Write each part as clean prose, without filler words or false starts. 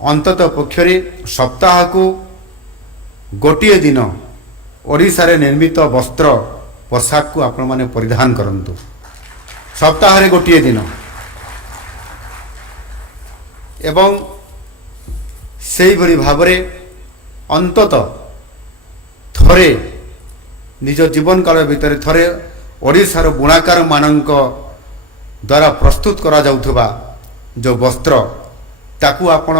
अंतत पक्षरे सप्ताह को गोटे दिन ओडिशा रे निर्मित वस्त्र पोशाक को आपण माने परिधान करंतु। सप्ताह रे गोटे दिन एवं सेही भली भाबरे अंतत थरे निज जीवन काल भितर थरे ओडिशार बुणाकार मानक द्वारा प्रस्तुत करा जाउथबा जो वस्त्र ताकू आपण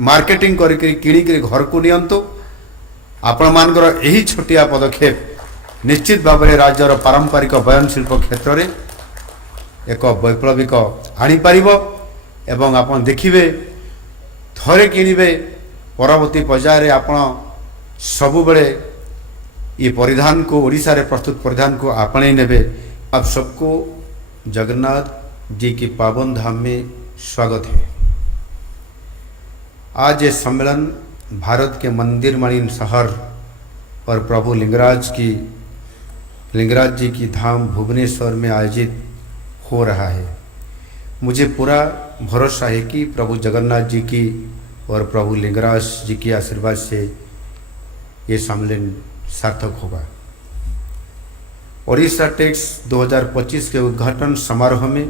मार्केटिंग करिक किणिक घर को नियंतु। आपण मानकर यही छोटिया पदक्षेप निश्चित भाव में राज्यर पारंपरिक बयन शिल्प क्षेत्र में एक वैप्लविक आनी पारिबो एवं आपण देखिबे थरे किनिबे परवर्ती पर्याय आपण सबु बेले ये परिधान को ओडिशा रे प्रस्तुत परिधान को आपणे नेबे। आप सबको जगन्नाथ जी की पावन धाम में स्वागत है। आज ये सम्मेलन भारत के मंदिर मणिन शहर और प्रभु लिंगराज जी की धाम भुवनेश्वर में आयोजित हो रहा है। मुझे पूरा भरोसा है कि प्रभु जगन्नाथ जी की और प्रभु लिंगराज जी की आशीर्वाद से ये सम्मेलन सार्थक होगा। ओडिशा टेक्स 2025 के उद्घाटन समारोह में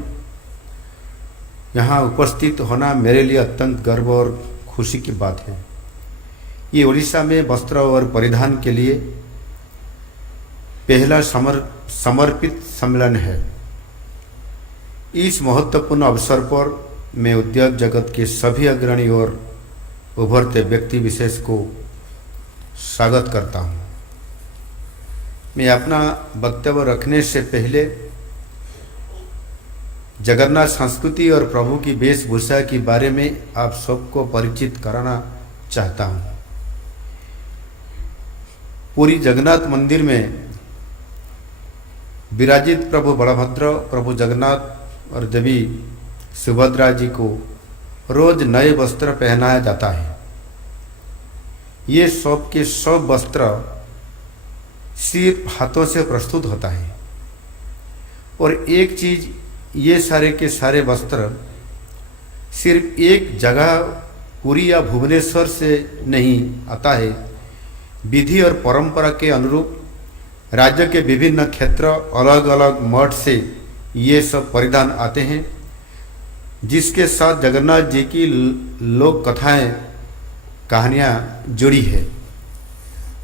यहाँ उपस्थित होना मेरे लिए अत्यंत गर्व और खुशी की बात है। ये ओडिशा में वस्त्र और परिधान के लिए पहला समर्पित सम्मेलन है। इस महत्वपूर्ण अवसर पर मैं उद्योग जगत के सभी अग्रणी और उभरते व्यक्ति विशेष को स्वागत करता हूँ। मैं अपना वक्तव्य रखने से पहले जगन्नाथ संस्कृति और प्रभु की वेशभूषा के बारे में आप सबको परिचित कराना चाहता हूँ। पूरी जगन्नाथ मंदिर में विराजित प्रभु बलभद्र, प्रभु जगन्नाथ और देवी सुभद्रा जी को रोज नए वस्त्र पहनाया जाता है। ये सब के सब वस्त्र सिर्फ हाथों से प्रस्तुत होता है और एक चीज, ये सारे के सारे वस्त्र सिर्फ एक जगह पुरी या भुवनेश्वर से नहीं आता है। विधि और परंपरा के अनुरूप राज्य के विभिन्न क्षेत्र अलग अलग मठ से ये सब परिधान आते हैं, जिसके साथ जगन्नाथ जी की लोक कथाएं कहानियां जुड़ी है।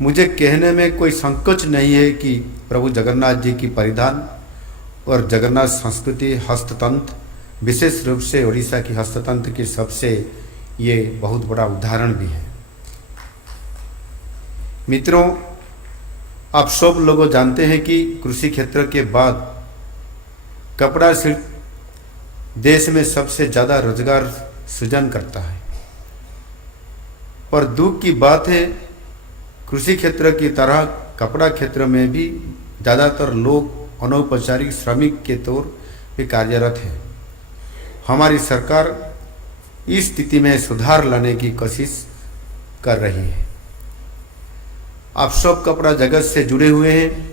मुझे कहने में कोई संकोच नहीं है कि प्रभु जगन्नाथ जी की परिधान और जगन्नाथ संस्कृति हस्ततंत्र, विशेष रूप से ओडिशा की हस्ततंत्र की सबसे ये बहुत बड़ा उदाहरण भी है। मित्रों, आप सब लोग जानते हैं कि कृषि क्षेत्र के बाद कपड़ा शिल्प देश में सबसे ज़्यादा रोजगार सृजन करता है। पर दुख की बात है, कृषि क्षेत्र की तरह कपड़ा क्षेत्र में भी ज़्यादातर लोग अनौपचारिक श्रमिक के तौर पे कार्यरत हैं। हमारी सरकार इस स्थिति में सुधार लाने की कोशिश कर रही है। आप सब कपड़ा जगत से जुड़े हुए हैं।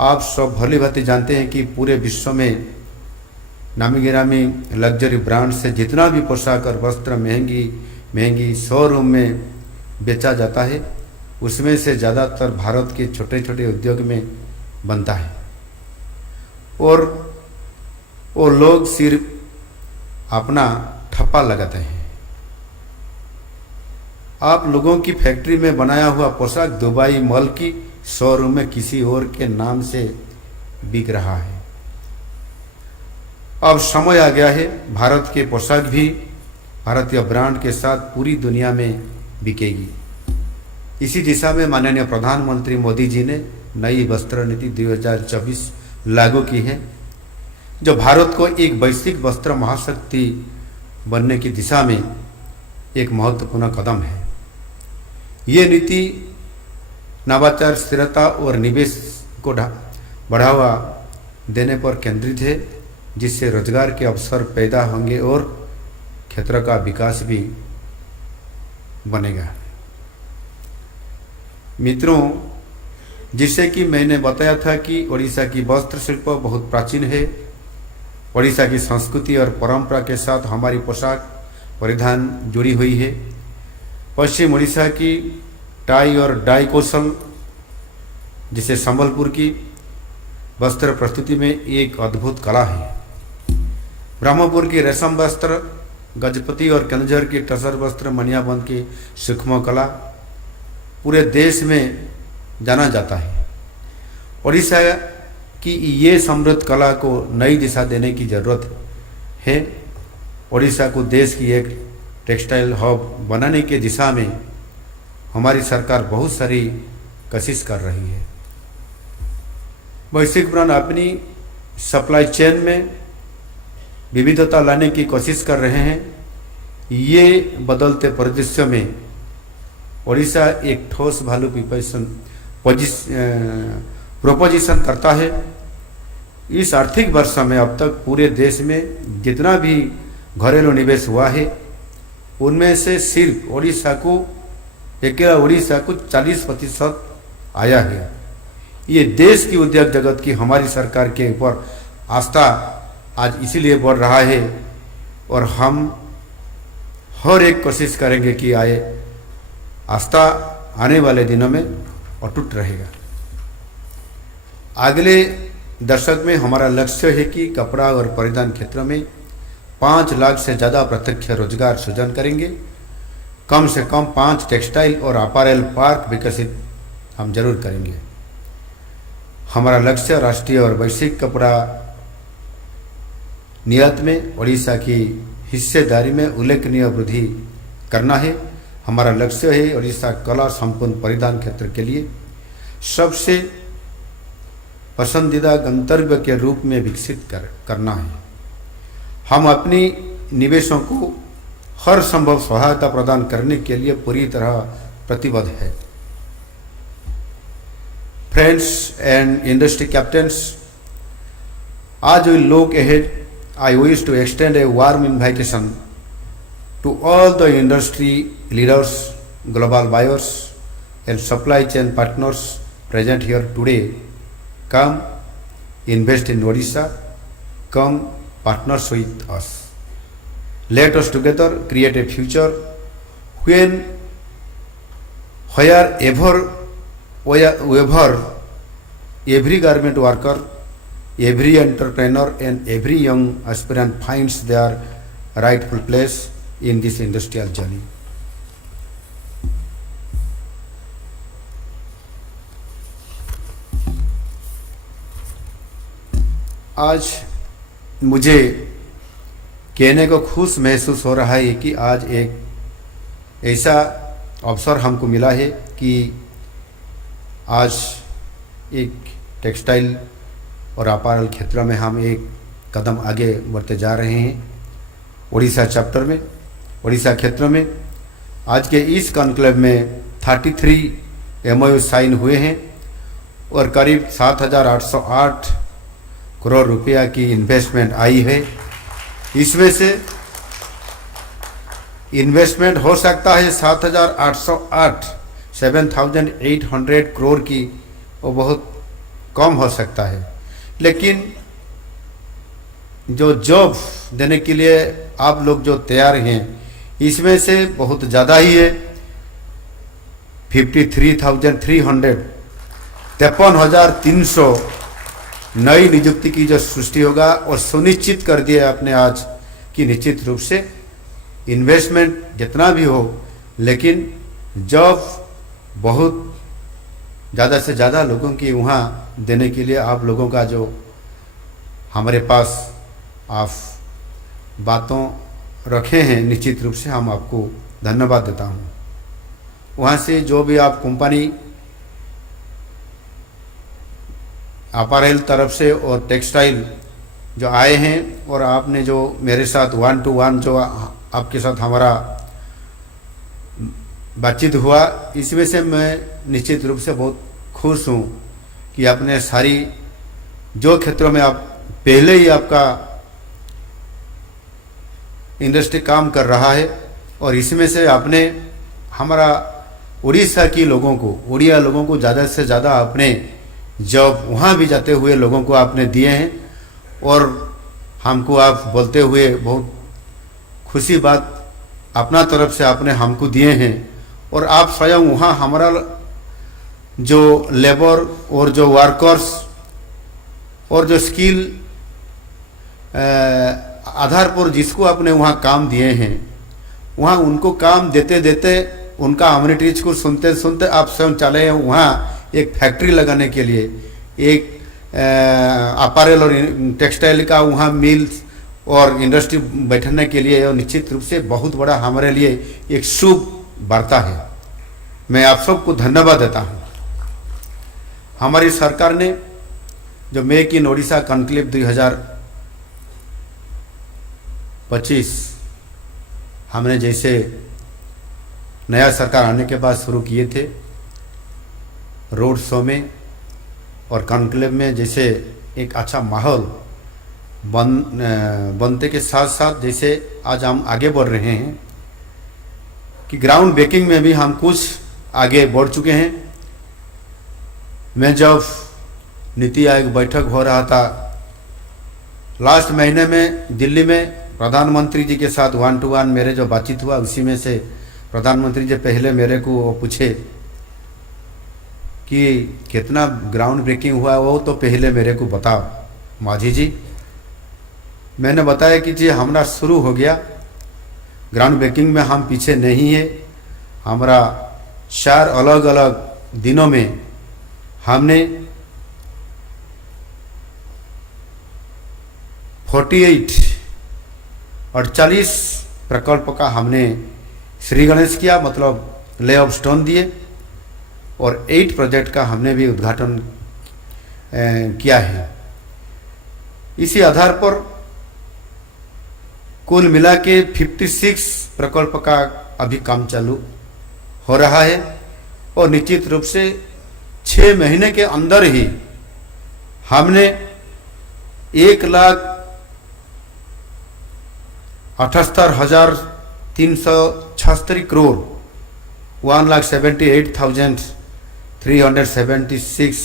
आप सब भली भांति जानते हैं कि पूरे विश्व में नामी गिरामी लग्जरी ब्रांड से जितना भी पोशाक और वस्त्र महंगी शोरूम में बेचा जाता है, उसमें से ज़्यादातर भारत के छोटे छोटे उद्योग में बनता है और वो लोग सिर्फ अपना ठप्पा लगाते हैं। आप लोगों की फैक्ट्री में बनाया हुआ पोशाक दुबई मॉल की शोरूम में किसी और के नाम से बिक रहा है। अब समय आ गया है, भारत के पोशाक भी भारतीय ब्रांड के साथ पूरी दुनिया में बिकेगी। इसी दिशा में माननीय प्रधानमंत्री मोदी जी ने नई वस्त्र नीति 2024 लागू की है, जो भारत को एक वैश्विक वस्त्र महाशक्ति बनने की दिशा में एक महत्वपूर्ण कदम है। ये नीति नवाचार, स्थिरता और निवेश को बढ़ावा देने पर केंद्रित है, जिससे रोजगार के अवसर पैदा होंगे और क्षेत्र का विकास भी बनेगा। मित्रों, जिससे कि मैंने बताया था कि ओडिशा की वस्त्र शिल्प बहुत प्राचीन है। ओडिशा की संस्कृति और परंपरा के साथ हमारी पोशाक परिधान जुड़ी हुई है। पश्चिम उड़ीसा की टाई और डाई कौशल, जिसे संबलपुर की वस्त्र प्रस्तुति में एक अद्भुत कला है। ब्रह्मपुर की रेशम वस्त्र, गजपति और केंदुझर की टसर वस्त्र मनियाबंद की सूक्ष्म कला पूरे देश में जाना जाता है। उड़ीसा की ये समृद्ध कला को नई दिशा देने की जरूरत है। उड़ीसा को देश की एक टेक्सटाइल हब बनाने की दिशा में हमारी सरकार बहुत सारी कोशिश कर रही है। वैश्विक ब्रांड अपनी सप्लाई चेन में विविधता लाने की कोशिश कर रहे हैं। ये बदलते परिदृश्य में उड़ीसा एक ठोस वैल्यू प्रोपोजिशन करता है। इस आर्थिक वर्ष में अब तक पूरे देश में जितना भी घरेलू निवेश हुआ है, उनमें से सिर्फ उड़ीसा को, अकेला उड़ीसा को 40% आया है। ये देश की उद्योग जगत की हमारी सरकार के ऊपर आस्था आज इसीलिए बढ़ रहा है और हम हर एक कोशिश करेंगे कि आए आस्था आने वाले दिनों में अटूट रहेगा। अगले दशक में हमारा लक्ष्य है कि कपड़ा और परिधान क्षेत्र में 5 लाख से ज़्यादा प्रत्यक्ष रोजगार सृजन करेंगे। कम से कम 5 टेक्सटाइल और अपैरल पार्क विकसित हम जरूर करेंगे। हमारा लक्ष्य राष्ट्रीय और वैश्विक कपड़ा निर्यात में उड़ीसा की हिस्सेदारी में उल्लेखनीय वृद्धि करना है। हमारा लक्ष्य है उड़ीसा कला संपूर्ण परिधान क्षेत्र के लिए सबसे पसंदीदा गंतव्य के रूप में विकसित करना है। हम अपनी निवेशों को हर संभव सहायता प्रदान करने के लिए पूरी तरह प्रतिबद्ध है। Friends and industry captains, as we look ahead, I wish to extend a warm invitation to all the industry leaders, global buyers, and supply chain partners present here today. Come invest in Odisha, come partners with us. Let us together create a future wherever every garment worker, every entrepreneur and every young aspirant finds their rightful place in this industrial journey. आज मुझे कहने को खुश महसूस हो रहा है कि आज एक ऐसा अवसर हमको मिला है कि आज एक टेक्सटाइल और अपैरल क्षेत्र में हम एक कदम आगे बढ़ते जा रहे हैं। उड़ीसा चैप्टर में, उड़ीसा क्षेत्र में आज के इस कॉन्क्लेव में 33 MOU साइन हुए हैं और करीब 7,808 करोड़ रुपया की इन्वेस्टमेंट आई है। इसमें से इन्वेस्टमेंट हो सकता है 7,800 करोड़ की, वो बहुत कम हो सकता है, लेकिन जो जॉब देने के लिए आप लोग जो तैयार हैं इसमें से बहुत ज़्यादा ही है। 53,300 नई नियुक्ति की जो सृष्टि होगा और सुनिश्चित कर दिया आपने आज कि निश्चित रूप से इन्वेस्टमेंट जितना भी हो, लेकिन जॉब बहुत ज़्यादा से ज़्यादा लोगों की वहाँ देने के लिए आप लोगों का जो हमारे पास आप बातों रखे हैं, निश्चित रूप से हम आपको धन्यवाद देता हूँ। वहाँ से जो भी आप कंपनी अपैरल तरफ से और टेक्सटाइल जो आए हैं और आपने जो मेरे साथ 1-to-1 जो आपके साथ हमारा बातचीत हुआ, इसमें से मैं निश्चित रूप से बहुत खुश हूँ कि आपने सारी जो क्षेत्रों में आप पहले ही आपका इंडस्ट्री काम कर रहा है और इसमें से आपने हमारा उड़ीसा की लोगों को, उड़िया लोगों को ज़्यादा से ज़्यादा अपने जॉब वहाँ भी जाते हुए लोगों को आपने दिए हैं और हमको आप बोलते हुए बहुत खुशी बात अपना तरफ से आपने हमको दिए हैं, और आप स्वयं वहाँ हमारा जो लेबर और जो वर्कर्स और जो स्किल आधार पर जिसको आपने वहाँ काम दिए हैं, वहाँ उनको काम देते देते उनका अम्यूनिटीज को सुनते सुनते आप स्वयं चले हैं वहाँ एक फैक्ट्री लगाने के लिए, एक अपैरल और टेक्सटाइल का वहाँ मिल्स और इंडस्ट्री बैठने के लिए, और निश्चित रूप से बहुत बड़ा हमारे लिए एक शुभ वार्ता है। मैं आप सबको धन्यवाद देता हूँ। हमारी सरकार ने जो मेक इन ओडिशा कॉन्क्लेव 2025 हमने जैसे नया सरकार आने के बाद शुरू किए थे, रोड शो में और कॉन्क्लेव में जैसे एक अच्छा माहौल बनते के साथ साथ जैसे आज हम आगे बढ़ रहे हैं कि ग्राउंड ब्रेकिंग में भी हम कुछ आगे बढ़ चुके हैं। मैं जब नीति आयोग बैठक हो रहा था लास्ट महीने में दिल्ली में, प्रधानमंत्री जी के साथ 1-to-1 मेरे जो बातचीत हुआ, उसी में से प्रधानमंत्री जी पहले मेरे को वो पूछे कि कितना ग्राउंड ब्रेकिंग हुआ, वो तो पहले मेरे को बताओ माझी जी। मैंने बताया कि जी हमारा शुरू हो गया, ग्राउंड ब्रेकिंग में हम पीछे नहीं है। हमारा 4 अलग अलग दिनों में हमने 48 प्रकल्प का हमने श्री गणेश किया, मतलब ले ऑफ स्टोन दिए, और 8 प्रोजेक्ट का हमने भी उद्घाटन किया है। इसी आधार पर कुल मिला के 56 प्रकल्प का अभी काम चालू हो रहा है, और निश्चित रूप से 6 महीने के अंदर ही हमने 1,78,376 करोड़ 1,78,376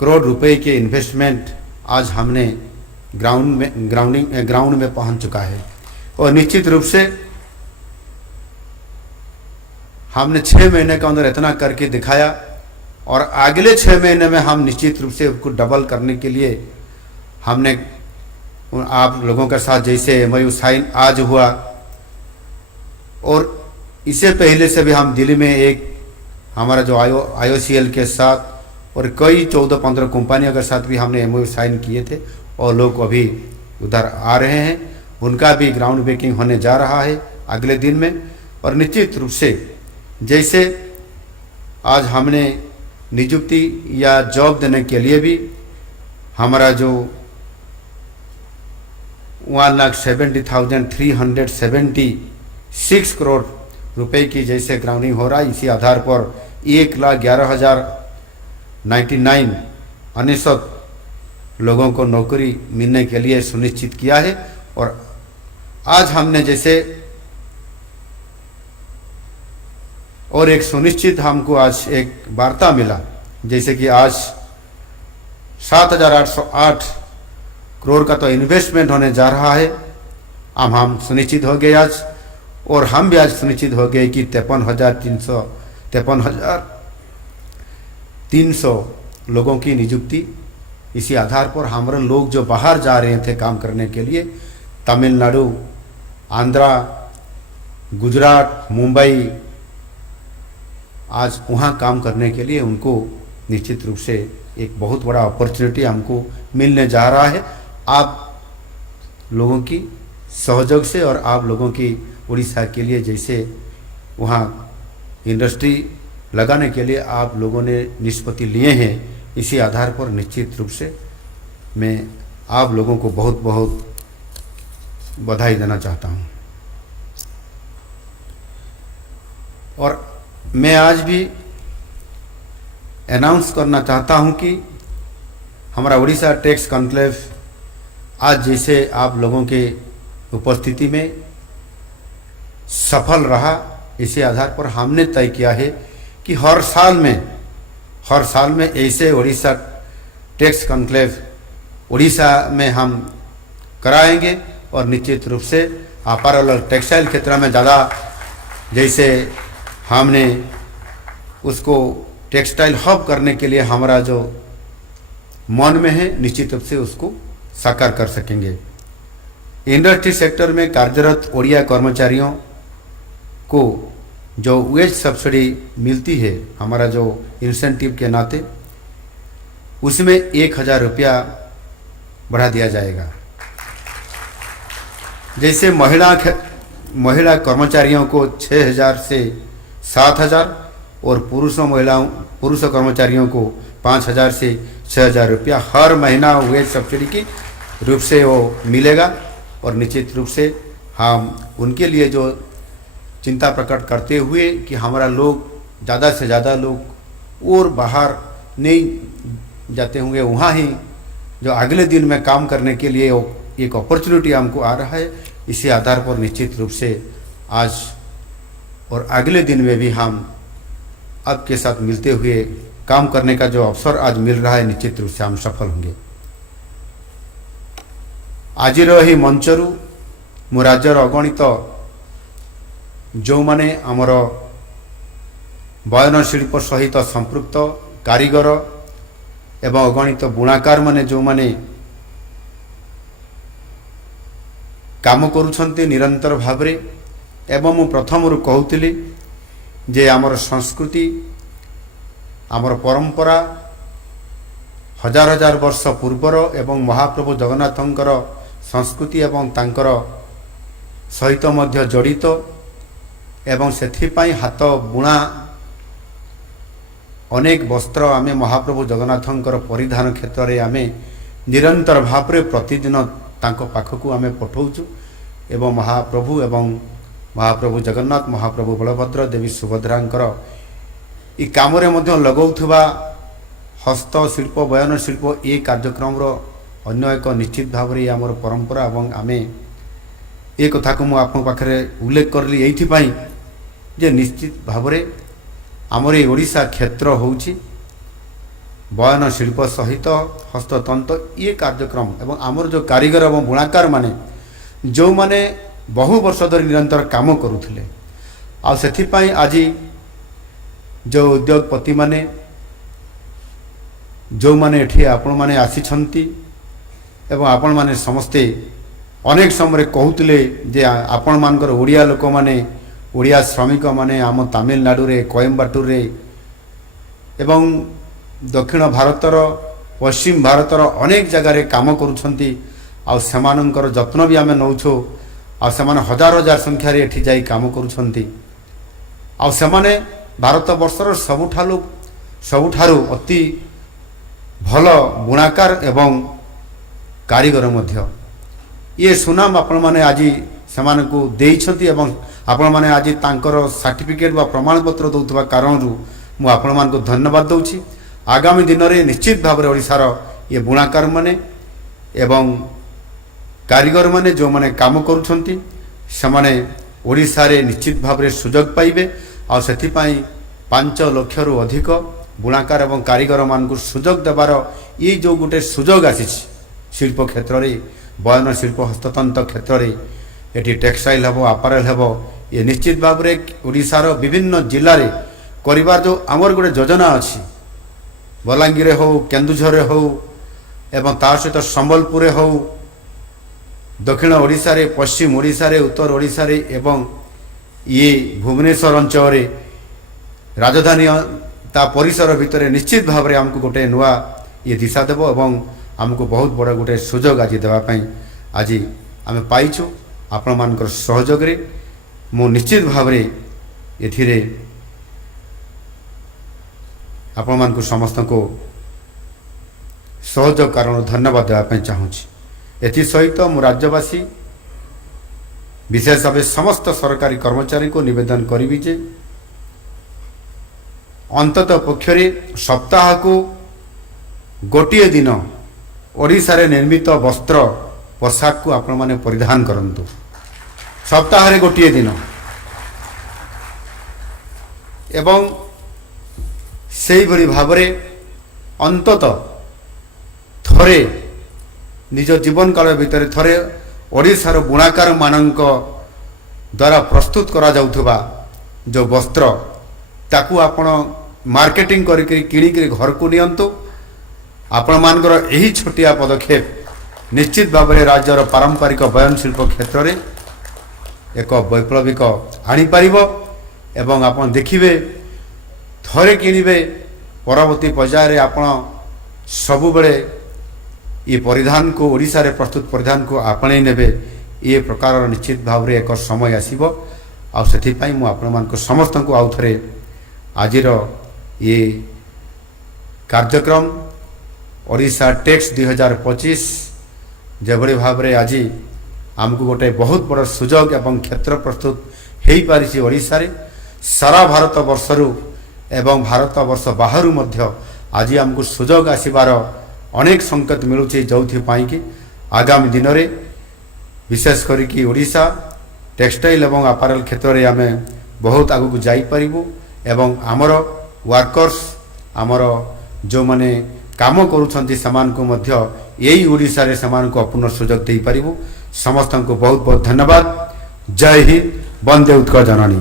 करोड़ रुपए के इन्वेस्टमेंट आज हमने ग्राउंड में पहुंच चुका है। और निश्चित रूप से हमने 6 महीने के अंदर इतना करके दिखाया, और अगले 6 महीने में हम निश्चित रूप से उसको डबल करने के लिए हमने आप लोगों के साथ जैसे एमओयू साइन आज हुआ, और इससे पहले से भी हम दिल्ली में एक हमारा जो IOCL के साथ और कई 14-15 कंपनियों के साथ भी हमने एमओयू साइन किए थे, और लोग अभी उधर आ रहे हैं। उनका भी ग्राउंड ब्रेकिंग होने जा रहा है अगले दिन में। और निश्चित रूप से जैसे आज हमने नियुक्ति या जॉब देने के लिए भी हमारा जो 1,70,376 करोड़ रुपए की जैसे ग्राउंडिंग हो रहा है, इसी आधार पर 1,11,099 लोगों को नौकरी मिलने के लिए सुनिश्चित किया है। और आज हमने जैसे और एक सुनिश्चित हमको आज एक वार्ता मिला, जैसे कि आज 7,808 करोड़ का तो इन्वेस्टमेंट होने जा रहा है। अब हम सुनिश्चित हो गए आज, और हम भी आज सुनिश्चित हो गए कि 53,300 लोगों की नियुक्ति। इसी आधार पर हमारे लोग जो बाहर जा रहे थे काम करने के लिए, तमिलनाडु, आंध्रा, गुजरात, मुंबई, आज वहाँ काम करने के लिए उनको निश्चित रूप से एक बहुत बड़ा अपॉर्चुनिटी हमको मिलने जा रहा है। आप लोगों की सहयोग से और आप लोगों की उड़ीसा के लिए जैसे वहाँ इंडस्ट्री लगाने के लिए आप लोगों ने निष्पत्ति लिए हैं, इसी आधार पर निश्चित रूप से मैं आप लोगों को बहुत बहुत बधाई देना चाहता हूँ। और मैं आज भी अनाउंस करना चाहता हूँ कि हमारा उड़ीसा टैक्स कॉन्क्लेव आज जैसे आप लोगों के उपस्थिति में सफल रहा, इसी आधार पर हमने तय किया है कि हर साल में ऐसे उड़ीसा टैक्स कॉन्क्लेव उड़ीसा में हम कराएंगे, और निश्चित रूप से अपैरल और टेक्सटाइल क्षेत्र में ज़्यादा, जैसे हमने उसको टेक्सटाइल हब करने के लिए हमारा जो मन में है, निश्चित रूप से उसको साकार कर सकेंगे। इंडस्ट्री सेक्टर में कार्यरत ओडिया कर्मचारियों को जो वेज सब्सिडी मिलती है, हमारा जो इंसेंटिव के नाते, उसमें 1,000 रुपया बढ़ा दिया जाएगा। जैसे महिला कर्मचारियों को 6,000 से 7,000 और पुरुष कर्मचारियों को 5,000 से 6,000 रुपया हर महीना वेज सब्सिडी की रूप से वो मिलेगा। और निश्चित रूप से हम उनके लिए जो चिंता प्रकट करते हुए कि हमारा लोग ज़्यादा से ज़्यादा लोग और बाहर नहीं जाते होंगे, वहाँ ही जो अगले दिन में काम करने के लिए एक अपॉर्चुनिटी हमको आ रहा है, इसी आधार पर निश्चित रूप से आज और अगले दिन में भी हम आपके साथ मिलते हुए काम करने का जो अवसर आज मिल रहा है, निश्चित रूप से हम सफल होंगे। आज ही मंचरू मु राज्यर अगणित जो माने आमर बयन शिल्प सहित संपृक्त कारीगर एवं अगणित बुणाकार माने जो माने काम करुछन्ते निरंतर भावरे, एवं मु प्रथम रु कहूतिली जे आमर संस्कृति आमर परंपरा हजार हजार वर्ष पूर्वर एवं महाप्रभु जगन्नाथंकर संस्कृति एवं तांकर सहित मध्य जड़ित एवं सेथिपाई हाथ बुणा अनेक वस्त्र आमे महाप्रभु जगन्नाथंकर परिधान क्षेत्र में आमे निरंतर भाव में प्रतिदिन तांको पाखकू आमे पठाउछु एवं महाप्रभु जगन्नाथ, महाप्रभु बलभद्र, देवी सुभद्रांकर ई काम रे मध्य लगाउथुबा हस्तशिल्प बयन शिल्प ये कार्यक्रम अन्य एक निश्चित भाव में आमर परंपरा एवं आमे ये कथा को मु आपन पाखरे उल्लेख करली एइथिपाई जे निश्चित भाव में आमर ये ओडिशा क्षेत्र होउछि बयन शिल्प सहित हस्ततंत्र ये कार्यक्रम एवं आमर जो कारीगर एवं बुणाकार माने जो माने बहु वर्ष धरी निरंतर काम करुथिले आ सेथिपाई आज जो उद्योगपति माने जो माने एठी आपण माने आसीछंती एवं आपण माने समस्ते अनेक समय कहूतिले जे आपण मानकर ओडिया लोक माने ओडिया श्रमिक माने आम तमिलनाडु रे कोयम्बाटूर रे एवं दक्षिण भारतर पश्चिम भारतर अनेक जगार काम करुछंती आ सेमानंकर जत्न भी आमे नौछो आ सेमाने हजार हजार संख्या रे एठी जाई काम करुछंती आ सेमाने भारत वर्षर सबुठारु अति भल बुणाकार एवं कारीगर मध्य ये सुनाम आपण माने आज सेमान को देइछंती एवं आपण माने आज तांकर सर्टिफिकेट वा प्रमाण पत्र दउथबा कारण मु आपण मान को धन्यवाद दउछि। आगामी दिन रे निश्चित भाव रे ओडिसार ये बुणाकार माने एवं कारीगर माने जो माने काम करुछंती सेमाने ओडिसा रे निश्चित भाव रे सुजोग पाइबे आ सेथि पई 5 लाख रु अधिक बुणाकार एवं कारीगर मान को सुजोग देवार ये जो गोटे सुजोग आसी शिल्प क्षेत्र रे बयन शिल्प हस्ततंत्र क्षेत्र रे एटी टेक्सटाइल हेबो अपैरल हेबो ये निश्चित भाव रे ओडिसार विभिन्न जिल्ला रे करिवार जो आमर गोटे योजना अछि बलांगीर हो केन्दुझर हो एवं तार सहित संबलपुर हो दक्षिण ओडिसा रे पश्चिम ओडिसा रे उत्तर ओडिसा रे एवं ये भुवनेश्वर अंचल रे राजधानी ता परिसर भितर निश्चित भाव में आमको गोटे नुआ ये दिशा देव एवं आमको बहुत बड़ा गोटे सुजोग आज देवाई आज आम पाइछु आपण मानकर सहयोग रे मु निश्चित भाव में एथिरे आपण मानक समस्त को सहयोग कारण धन्यवाद देवाई चाहूँगी। एथि सहित मु राज्यवासी विशेष भाव समस्त सरकारी कर्मचारी को निवेदन करी जे अंतत पक्षरे सप्ताह को गोटे दिन ओडिशा रे निर्मित वस्त्र पोशाक को आपण माने परिधान करंतु। सप्ताह रे गोटे दिन एवं से भली भाव रे अंतत थरे निज जीवन काल भितर थरे ओडिशार बुणाकार मानक द्वारा प्रस्तुत करा जाउथबा जो वस्त्र ताकू आपण मार्केटिंग करके किणिक घर को नियंतु। आपण मानकर यही छोटिया पदक्षेप निश्चित भाव में राज्यर पारंपरिक बयन शिल्प क्षेत्र में एक वैप्लविक आनीपर एवं आप देखिए थरे किणवे परवर्ती पर्यायर आप सबु बड़े ये परिधान को ओडिशा रे प्रस्तुत परिधान को आपणे नेबे ये प्रकार निश्चित भाव में एक समय आसीबो। आ सेथिपाई मु आपण मानक समस्त को आउ थरे आजिर ये कार्यक्रम ओडिशा टेक्स 2025 जेभली भाव में आज आमको गोटे बहुत बड़ सुजोग एवं क्षेत्र प्रस्तुत हो पारी ओडिशा रे सारा भारत वर्षरु एवं भारत वर्ष बाहरु मध्य आज आमको सुजोग आसीबार अनेक संकेत मिलुची जो कि आगामी दिन में विशेष करी ओडिशा टेक्सटाइल एवं अपारेल क्षेत्र में आम बहुत आगू जापरू एवं आमर वर्कर्स आमर जो माने काम करुछंती समान को मध्य यही ओडिशा रे समान को अपूर्ण सुजोग दे पारिबु। समस्त को बहुत बहुत धन्यवाद। जय हिंद, वंदे उत्कल जननी।